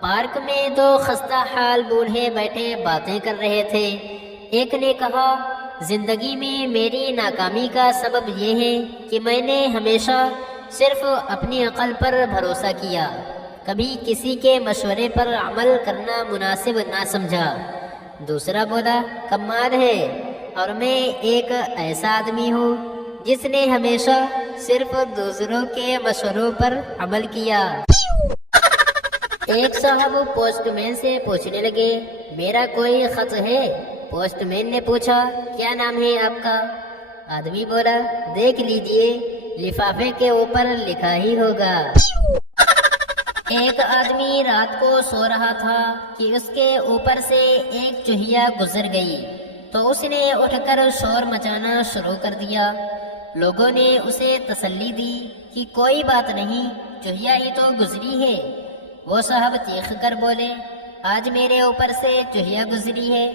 Park میں دو خستہ حال بوڑھے بیٹھے باتیں کر رہے تھے۔ ایک نے کہا، زندگی میں میری ناکامی کا سبب یہ ہے کہ میں نے ہمیشہ صرف اپنی عقل پر بھروسہ کیا، کبھی کسی کے مشورے پر عمل کرنا مناسب نہ سمجھا۔ دوسرا بولا، کمال ہے، اور میں ایک ایسا آدمی ہوں جس نے ہمیشہ صرف دوسروں کے مشوروں پر عمل کیا۔ ایک صاحب پوسٹ مین سے پوچھنے لگے، میرا کوئی خط ہے؟ پوسٹ مین نے پوچھا، کیا نام ہے آپ کا؟ آدمی بولا، دیکھ لیجئے، لفافے کے اوپر لکھا ہی ہوگا۔ ایک آدمی رات کو سو رہا تھا کہ اس کے اوپر سے ایک چوہیا گزر گئی، تو اس نے اٹھ کر شور مچانا شروع کر دیا۔ لوگوں نے اسے تسلی دی کہ کوئی بات نہیں، چوہیا ہی تو گزری ہے۔ وہ صاحب چیخ کر بولے، آج میرے اوپر سے چوہیا گزری ہے،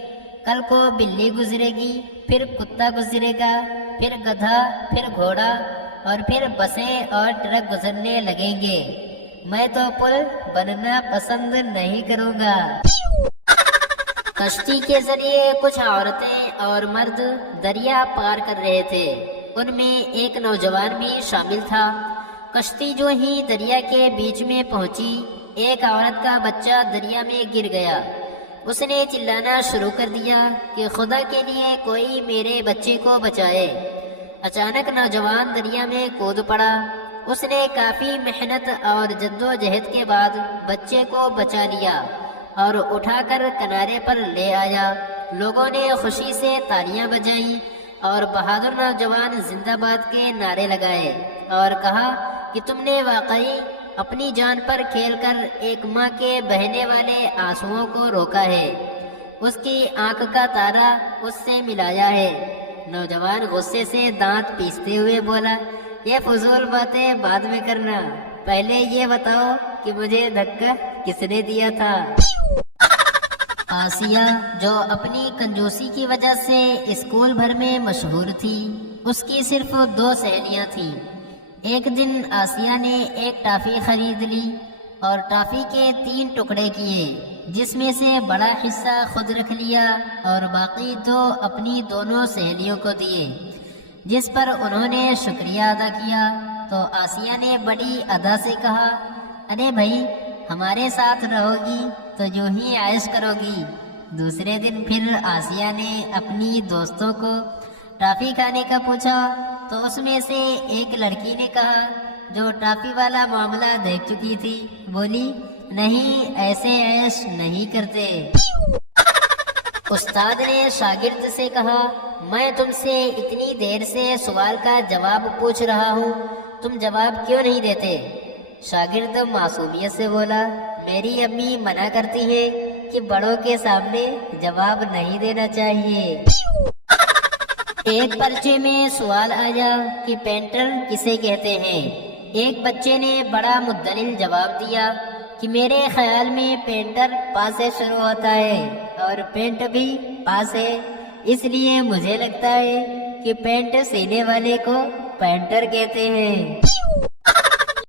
کل کو بلی گزرے گی، پھر کتا گزرے گا، پھر گدھا، پھر گھوڑا، اور پھر بسیں اور ٹرک گزرنے لگیں گے۔ میں تو پل بننا پسند نہیں کروں گا۔ کشتی کے ذریعے کچھ عورتیں اور مرد دریا پار کر رہے تھے، ان میں ایک نوجوان بھی شامل تھا۔ کشتی جو ہی دریا کے بیچ میں پہنچی، ایک عورت کا بچہ دریا میں گر گیا۔ اس نے چلانا شروع کر دیا کہ خدا کے لیے کوئی میرے بچے کو بچائے۔ اچانک نوجوان دریا میں کود پڑا۔ اس نے کافی محنت اور جدوجہد کے بعد بچے کو بچا لیا اور اٹھا کر کنارے پر لے آیا۔ لوگوں نے خوشی سے تالیاں بجائیں اور بہادر نوجوان زندہ باد کے نعرے لگائے اور کہا کہ تم نے واقعی اپنی جان پر کھیل کر ایک ماں کے بہنے والے آنسوؤں کو روکا ہے، اس کی آنکھ کا تارا اس سے ملایا ہے۔ نوجوان غصے سے دانت پیستے ہوئے بولا، یہ فضول باتیں بعد میں کرنا، پہلے یہ بتاؤ کہ مجھے دھکا کس نے دیا تھا؟ آسیہ، جو اپنی کنجوسی کی وجہ سے اسکول بھر میں مشہور تھی، اس کی صرف 2 سہیلیاں تھیں۔ ایک دن آسیہ نے ایک ٹافی خرید لی اور ٹافی کے 3 ٹکڑے کیے، جس میں سے بڑا حصہ خود رکھ لیا اور باقی 2 اپنی دونوں سہیلیوں کو دیے، جس پر انہوں نے شکریہ ادا کیا۔ تو آسیہ نے بڑی ادا سے کہا، ارے بھائی، ہمارے ساتھ رہو گی تو یوں ہی عائش کرو گی۔ دوسرے دن پھر آسیہ نے اپنی دوستوں کو ٹافی کھانے کا پوچھا، تو اس میں سے ایک لڑکی نے کہا، جو ٹافی والا معاملہ دیکھ چکی تھی، بولی، نہیں، ایسے عیش نہیں کرتے۔ استاد نے شاگرد سے کہا، میں تم سے اتنی دیر سے سوال کا جواب پوچھ رہا ہوں، تم جواب کیوں نہیں دیتے؟ شاگرد معصومیت سے بولا، میری امی منع کرتی ہے کہ بڑوں کے سامنے جواب نہیں دینا چاہیے۔ ایک پرچے میں سوال آیا کہ پینٹر کسے کہتے ہیں؟ ایک بچے نے بڑا مدلل جواب دیا کہ میرے خیال میں پینٹر پا سے شروع ہوتا ہے اور پینٹ بھی پا سے، اس لیے مجھے لگتا ہے کہ پینٹ سینے والے کو پینٹر کہتے ہیں۔